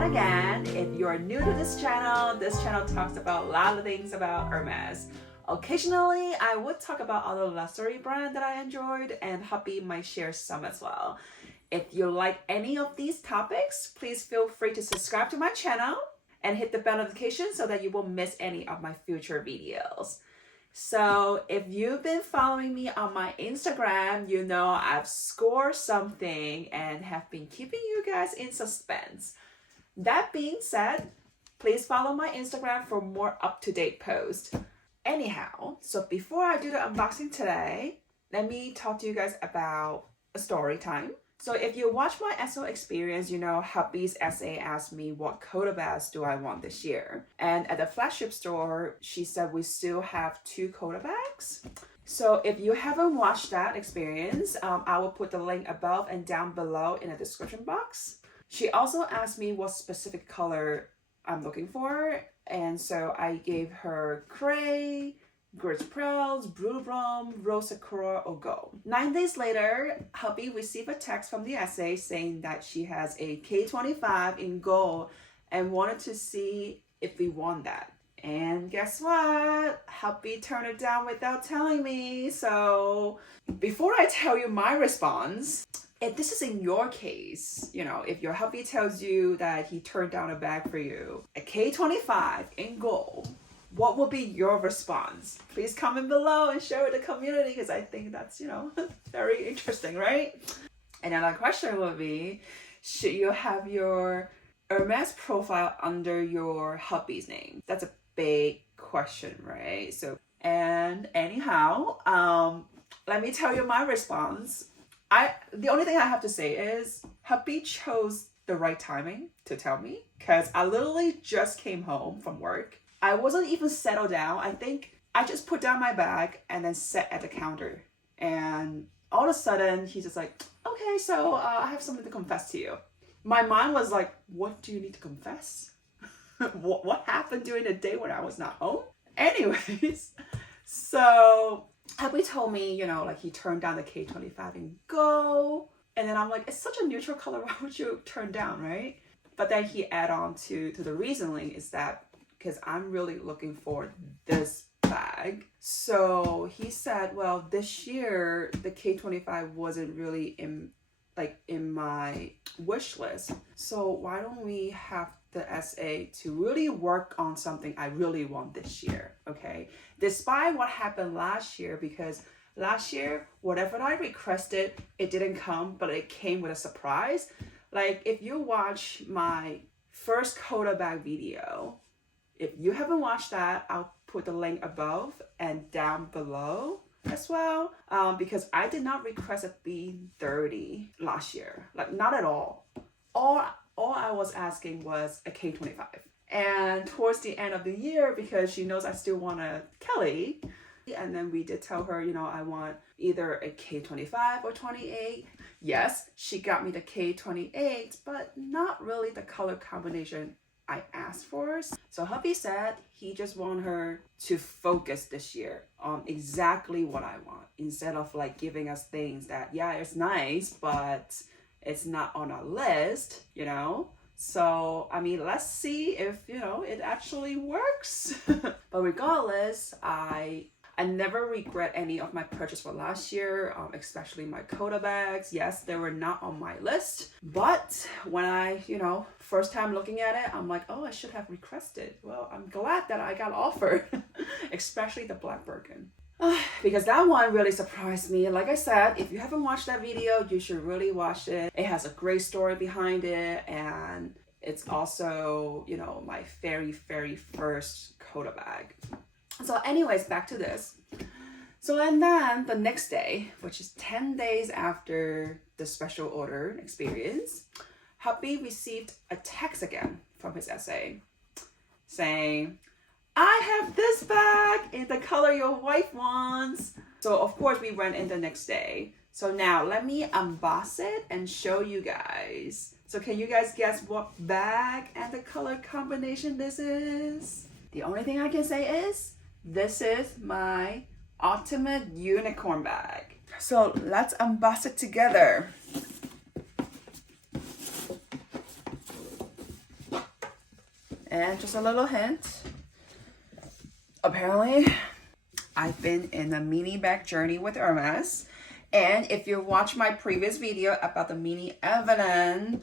that again. If you're new to this channel talks about a lot of things about Hermes. Occasionally, I would talk about other luxury brands that I enjoyed, and hubby might share some as well. If you like any of these topics, please feel free to subscribe to my channel and hit the bell notification so that you won't miss any of my future videos. So if you've been following me on my Instagram, you know I've scored something and have been keeping you guys in suspense. That being said, please follow my Instagram for more up-to-date posts. Anyhow, so before I do the unboxing today, let me talk to you guys about a story time. So if you watch my SO experience, you know hubby's essay asked me what Quota bags do I want this year. And at the flagship store, she said we still have 2 Quota bags. So if you haven't watched that experience, I will put the link above and down below in the description box. She also asked me what specific color I'm looking for. And so I gave her gray, Gritz Pearls, Brume, Rose Sakura, or Gold. 9 days later, hubby received a text from the essay saying that she has a K25 in gold and wanted to see if we want that. And guess what? Hubby turned it down without telling me. So before I tell you my response, if this is in your case, you know, if your hubby tells you that he turned down a bag for you, a K25 in gold, what will be your response? Please comment below and share with the community because I think that's, you know, very interesting, right? And another question will be, should you have your Hermes profile under your hubby's name? That's a big question, right? So, and anyhow, let me tell you my response. The only thing I have to say is hubby chose the right timing to tell me because I literally just came home from work. I wasn't even settled down. I think I just put down my bag and then sat at the counter. And all of a sudden, he's just like, okay, so I have something to confess to you. My mind was like, what do you need to confess? What happened during the day when I was not home? Anyways, so hubby told me, you know, like he turned down the K25 in gold. And then I'm like, it's such a neutral color. Why would you turn down, right? But then he added on to the reasoning is that because I'm really looking for this bag. So he said, well, this year, the K25 wasn't really in my wish list. So why don't we have the SA to really work on something I really want this year, okay? Despite what happened last year, because last year, whatever I requested, it didn't come, but it came with a surprise. Like if you watch my first Quota bag video, if you haven't watched that, I'll put the link above and down below as well. Because I did not request a B30 last year, like not at all. All I was asking was a K25. And towards the end of the year, because she knows I still want a Kelly, and then we did tell her, you know, I want either a K25 or 28. Yes, she got me the K28, but not really the color combination I asked for. So hubby said he just want her to focus this year on exactly what I want instead of like giving us things that, yeah, it's nice, but it's not on our list, you know? So, I mean, let's see if, you know, it actually works. But regardless, I never regret any of my purchase for last year, especially my Quota bags. Yes, they were not on my list, but when I, you know, first time looking at it, I'm like, oh, I should have requested. Well, I'm glad that I got offered, especially the black Birkin. Because that one really surprised me. Like I said, if you haven't watched that video, you should really watch it. It has a great story behind it, and it's also, you know, my very, very first Quota bag. So anyways, back to this. So and then the next day, which is 10 days after the special order experience, hubby received a text again from his SA saying, I have this bag in the color your wife wants. So of course we went in the next day. So now let me unbox it and show you guys. So can you guys guess what bag and the color combination this is? The only thing I can say is, this is my ultimate unicorn bag. So let's unbox it together. And just a little hint, apparently I've been in a mini bag journey with Hermes. And if you watch my previous video about the mini Evelyn,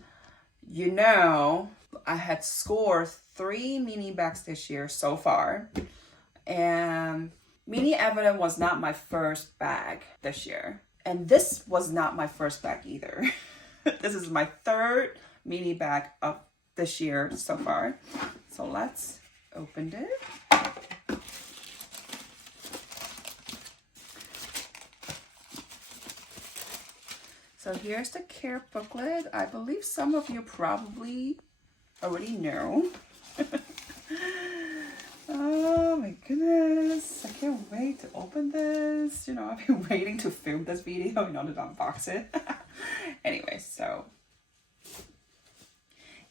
you know I had scored 3 mini bags this year so far. And mini Evelyn was not my first bag this year. And this was not my first bag either. This is my 3rd mini bag of this year so far. So let's open it. So here's the care booklet. I believe some of you probably already know. Oh my goodness, I can't wait to open this. You know, I've been waiting to film this video in order to unbox it. Anyway, so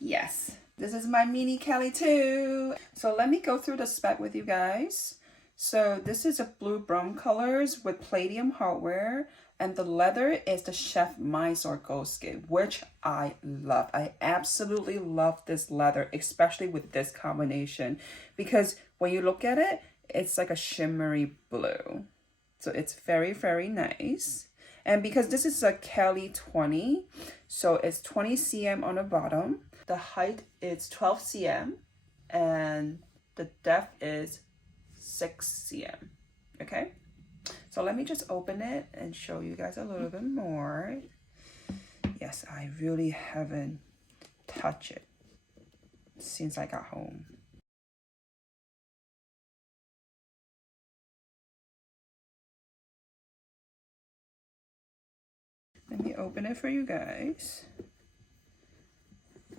yes, this is my mini Kelly too. So let me go through the spec with you guys. So this is a blue brown colors with palladium hardware, and the leather is the Chef Mysore gold skin, which I love. I absolutely love this leather, especially with this combination, because when you look at it, it's like a shimmery blue. So it's very, very nice. And because this is a Kelly 20, so it's 20 cm on the bottom. The height is 12 cm and the depth is 6 cm. Okay, so let me just open it and show you guys a little bit more. Yes, I really haven't touched it since I got home. Let me open it for you guys.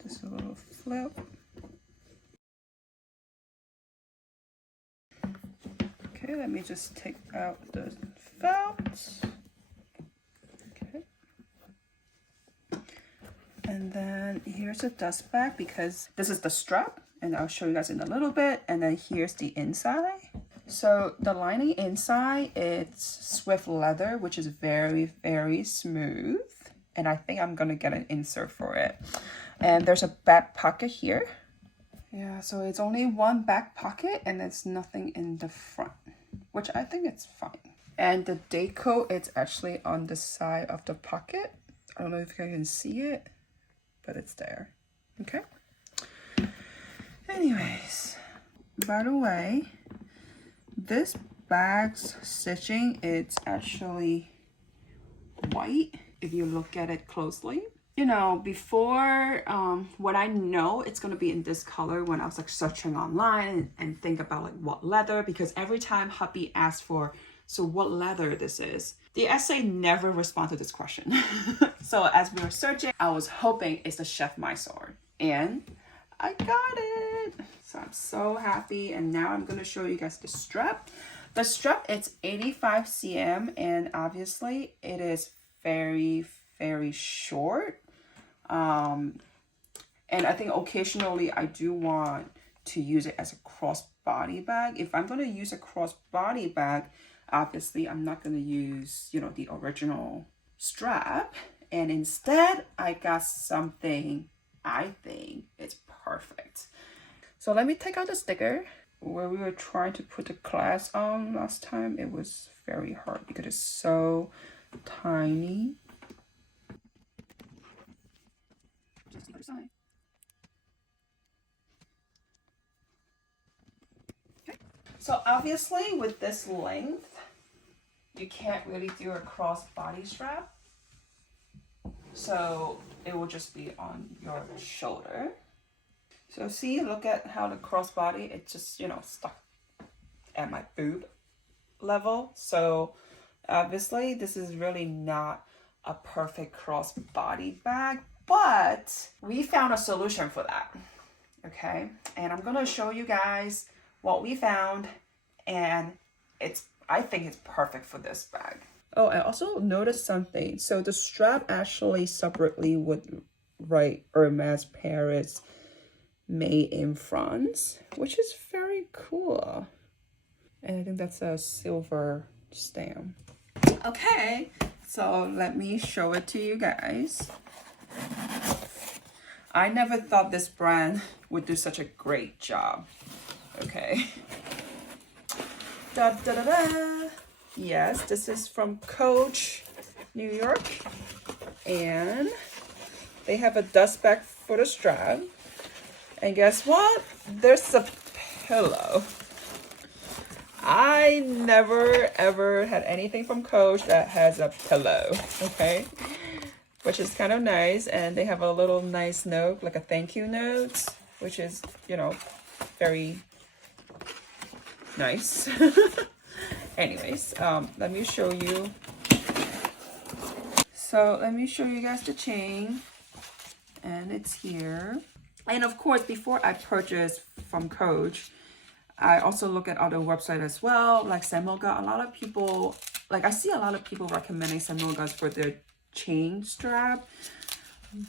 Just a little flip. Okay, let me just take out the felt. Okay. And then here's a dust bag, because this is the strap, and I'll show you guys in a little bit. And then here's the inside. So the lining inside, it's Swift leather, which is very, very smooth. And I think I'm gonna get an insert for it. And there's a back pocket here. Yeah, so it's only one back pocket and there's nothing in the front, which I think it's fine. And the date code, it's actually on the side of the pocket. I don't know if you can see it, but it's there. Okay. Anyways, by the way, this bag's stitching, it's actually white if you look at it closely. You know, before, what I know it's gonna be in this color when I was like searching online and think about like what leather, because every time hubby asked for, so what leather this is, the essay never responded to this question. So as we were searching, I was hoping it's the Chef Mysore, and I got it. So I'm so happy. And now I'm gonna show you guys the strap. The strap, it's 85 cm, and obviously it is very, very short. And I think occasionally I do want to use it as a crossbody bag. If I'm going to use a crossbody bag, obviously I'm not going to use, you know, the original strap. And instead I got something I think it's perfect. So let me take out the sticker. Where we were trying to put the glass on last time, it was very hard because it's so tiny. Just the other side. Okay. So obviously with this length, you can't really do a crossbody strap. So it will just be on your shoulder. So see, look at how the crossbody, it just, you know, stuck at my boob level. So obviously this is really not a perfect crossbody bag, but we found a solution for that. Okay, and I'm gonna show you guys what we found, and I think it's perfect for this bag. Oh, I also noticed something. So the strap actually separately would write Hermes Paris, made in France, which is very cool. And I think that's a silver stamp. Okay, so let me show it to you guys. I never thought this brand would do such a great job. Okay. Da, da, da, da. Yes, this is from Coach, New York. And they have a dust bag for the strap. And guess what? There's a pillow. I never ever had anything from Coach that has a pillow, okay? Which is kind of nice. And they have a little nice note, like a thank you note, which is, you know, very nice. Anyways, let me show you. So let me show you guys the chain. And it's here. And of course, before I purchase from Coach, I also look at other websites as well, like Semoga. A lot of people, like I see a lot of people recommending Semogas for their chain strap,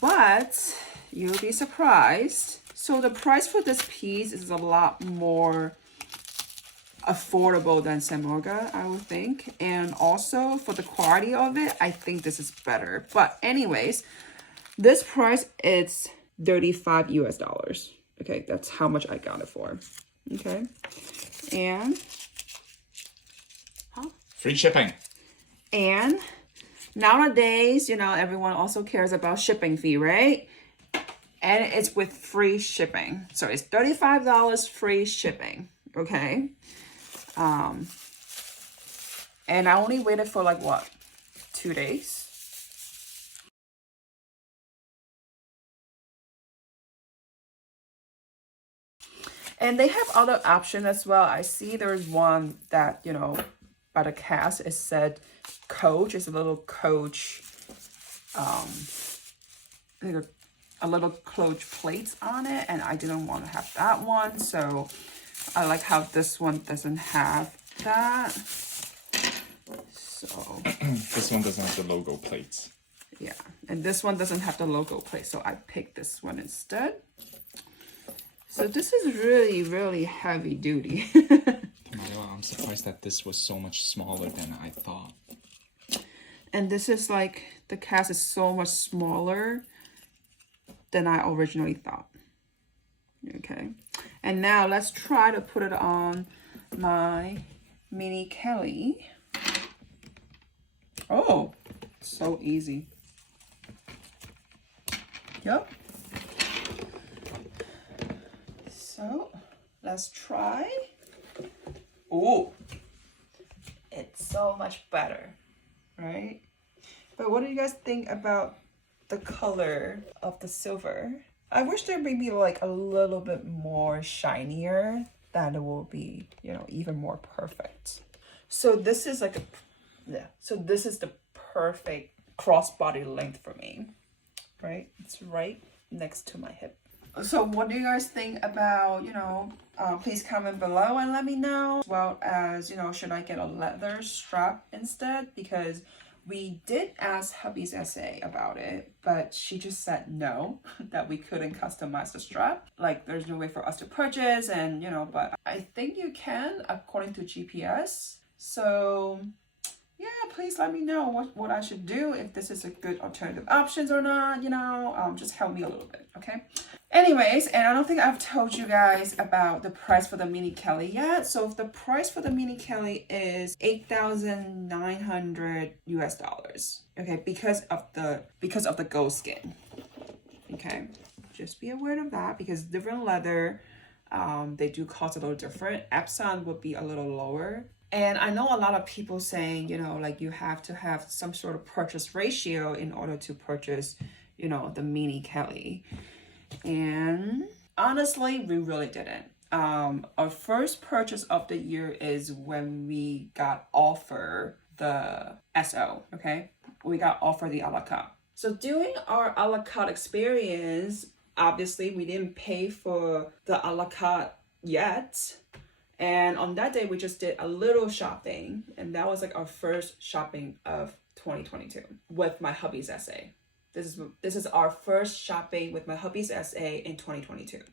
but you'll be surprised. So the price for this piece is a lot more affordable than Semoga, I would think. And also for the quality of it, I think this is better. But anyways, this price, it's $35 US. Okay, that's how much I got it for. Okay, and free shipping. And nowadays, you know, everyone also cares about shipping fee, right? And it's with free shipping. So it's $35 free shipping. Okay. And I only waited for like what, 2 days? And they have other options as well. I see there's one that, you know, by the cast, it said Coach. It's a little Coach, like a little Coach plates on it. And I didn't want to have that one. So I like how this one doesn't have that. So this one doesn't have the logo plates. Yeah, and this one doesn't have the logo plate. So I picked this one instead. So this is really, really heavy duty. I'm surprised that this was so much smaller than I thought. And this is like, the cast is so much smaller than I originally thought. Okay. And now let's try to put it on my Mini Kelly. Oh, so easy. Yep. So let's try. Oh, it's so much better, right? But what do you guys think about the color of the silver? I wish there may be like a little bit more shinier, that it will be, you know, even more perfect. So this is like so this is the perfect crossbody length for me, right? It's right next to my hip. So what do you guys think about, you know, please comment below and let me know. As well as, you know, should I get a leather strap instead? Because we did ask hubby's SA about it, but she just said no, that we couldn't customize the strap. Like there's no way for us to purchase, and you know, but I think you can according to GPS. So yeah, please let me know what I should do, if this is a good alternative options or not, you know, just help me a little bit, okay? Anyways, and I don't think I've told you guys about the price for the Mini Kelly yet. So the price for the Mini Kelly is $8,900 US, okay, because of the gold skin. Okay, just be aware of that, because different leather, they do cost a little different. Epson would be a little lower. And I know a lot of people saying, you know, like you have to have some sort of purchase ratio in order to purchase, you know, the Mini Kelly. And honestly, we really didn't. Our first purchase of the year is when we got offered the SO, okay? We got offered the a la carte. So during our a la carte experience, obviously we didn't pay for the a la carte yet. And on that day, we just did a little shopping. And that was like our first shopping of 2022 with my hubby's SA. This is our first shopping with my hubby's SA in 2022.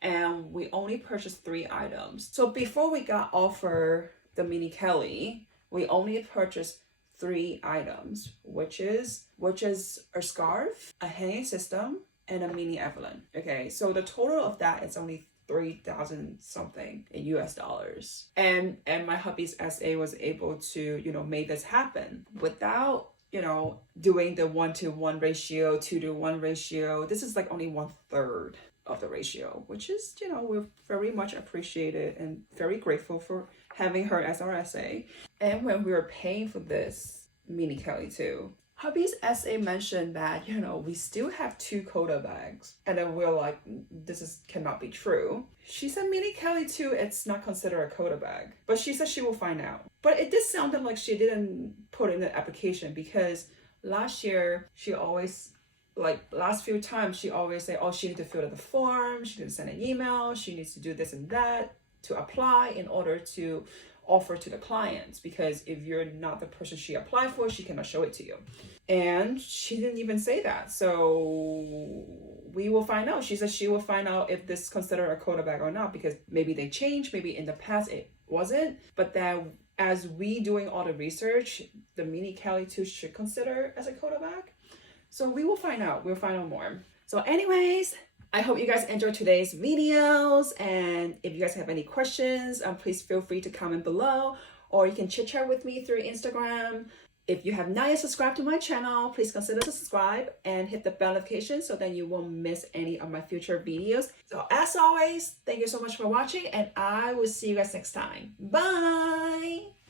And we only purchased 3 items. So before we got offered the Mini Kelly, we only purchased 3 items, which is a scarf, a hanging system, and a mini Evelyn. Okay, so the total of that is only 3,000 something in US dollars. And my hubby's SA was able to, you know, make this happen without, you know, doing the 1-to-1 ratio, 2-to-1 ratio. This is like only 1/3 of the ratio, which is, you know, we're very much appreciated and very grateful for having her as our SA. And when we were paying for this mini Kelly too, hubby's SA mentioned that, you know, we still have 2 Quota bags. And then we're like, this cannot be true. She said mini Kelly too, it's not considered a Quota bag. But she said she will find out. But it did sound like she didn't put in the application, because last year she always, like last few times, she always say, oh, she needs to fill out the form, she needs to send an email, she needs to do this and that to apply in order to offer to the clients, because if you're not the person she applied for, she cannot show it to you. And she didn't even say that. So we will find out. She said she will find out if this is considered a Quota bag or not, because maybe they changed, maybe in the past it wasn't. But then as we doing all the research, the mini Kelly too should consider as a Quota bag. So we will find out. We'll find out more. So anyways, I hope you guys enjoyed today's videos, and if you guys have any questions, please feel free to comment below, or you can chit chat with me through Instagram. If you have not yet subscribed to my channel, please consider to subscribe and hit the bell notification so that you won't miss any of my future videos. So as always, thank you so much for watching, and I will see you guys next time. Bye!